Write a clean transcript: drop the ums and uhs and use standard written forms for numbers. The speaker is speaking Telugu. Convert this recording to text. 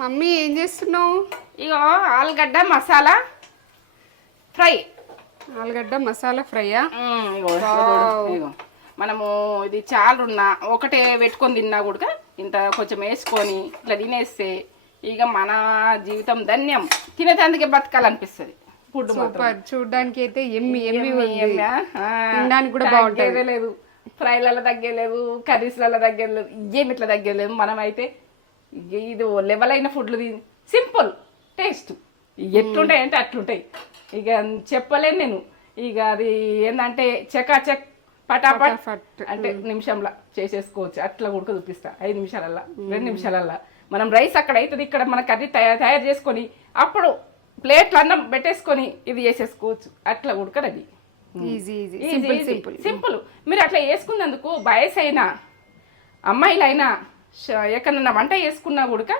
మమ్మీ ఏం చేస్తున్నావు? ఇగో ఆలుగడ్డ మసాలా ఫ్రై. ఆలుగడ్డ మసాలా ఫ్రైయా? ఇగో ఇగో మనము ఇది చాలున్నా ఒకటే పెట్టుకొని తిన్నా కూడా ఇంత కొంచెం వేసుకొని ఇట్లా తినేస్తే ఇక మన జీవితం ధన్యం. తినేటందుకే బతకాలనిపిస్తుంది. Food super. చూడడానికి అయితే ఎమ్మి ఎమ్మి తినడానికి కూడా బాగుంటుంది. లేదు, ఫ్రైలలో తగ్గలేదు, కర్రీస్లలో తగ్గలేదు, ఏమి ఇట్లా తగ్గలేదు. మనమైతే ఇది లెవెల్ అయిన ఫుడ్లు సింపుల్ టేస్ట్ ఎట్లుంటాయి అంటే అట్లుంటాయి. ఇక చెప్పలేను నేను. ఇక అది ఏంటంటే చకాచక్ పటాపట్ అంటే నిమిషంలో చేసేసుకోవచ్చు. అట్లా ఉడక చూపిస్తా 5 నిమిషాలల్లా 2 నిమిషాలల్లా. మనం రైస్ అక్కడ అవుతుంది, ఇక్కడ మన కర్రీ తయారు చేసుకొని అప్పుడు ప్లేట్లు అన్నం పెట్టేసుకొని ఇది చేసేసుకోవచ్చు. అట్లా ఉడక రెడీ. సింపుల్. మీరు అట్లా వేసుకున్నందుకు వయసు అయినా అమ్మాయిలైనా ఎక్కడన్నా వంట చేసుకున్నా కూడా